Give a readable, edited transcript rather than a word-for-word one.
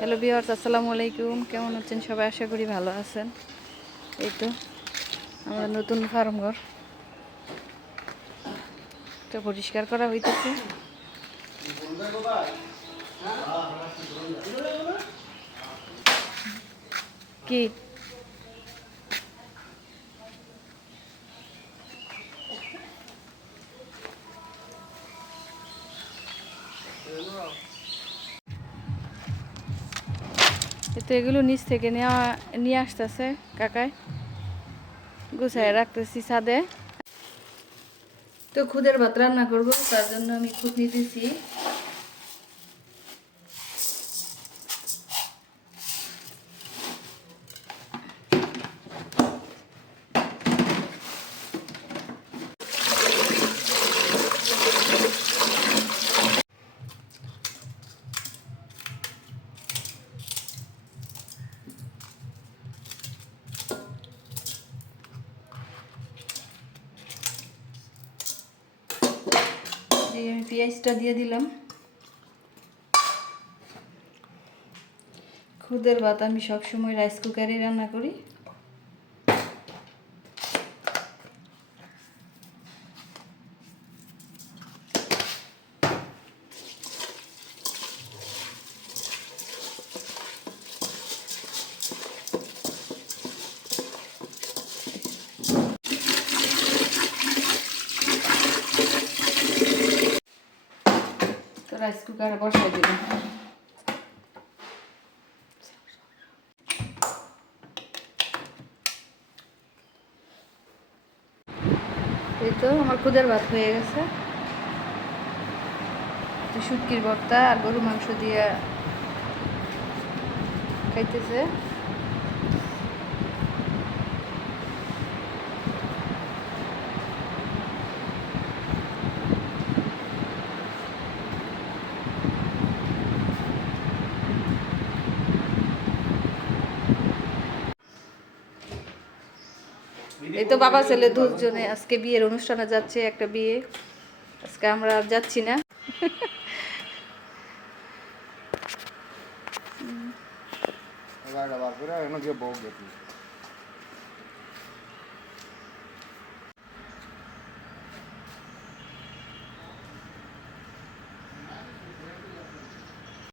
Hello viewers, আসসালামু আলাইকুম। কেমন আছেন সবাই? আশা করি ভালো আছেন। এই তো আমরা নতুন ফার্ম ঘর তো পরিষ্কার করা হইতেছে। কি তো এগুলো নিচ থেকে নিয়ে আসতেছে কাকায়, গুছায় রাখতেছি ছাদে। তো খুদের ভাত রান্না করবো, তার জন্য আমি খুদ নিতেছি। আমি পেঁয়াজটা দিয়ে দিলাম। খুদের ভাত আমি সবসময় রাইস কুকারে রান্না করি। তো রাইস কুকারে বসাই দিলাম। এই তো আমার খুদের ভাত হয়ে গেছে। শুটকির ভর্তা আর গরু মাংস দিয়ে খাইতেছে। এই তো বাবা ছেলে দুজনে আজকে বিয়ের অনুষ্ঠানে যাচ্ছে, একটা বিয়ে। আজকে আমরা আর যাচ্ছি না।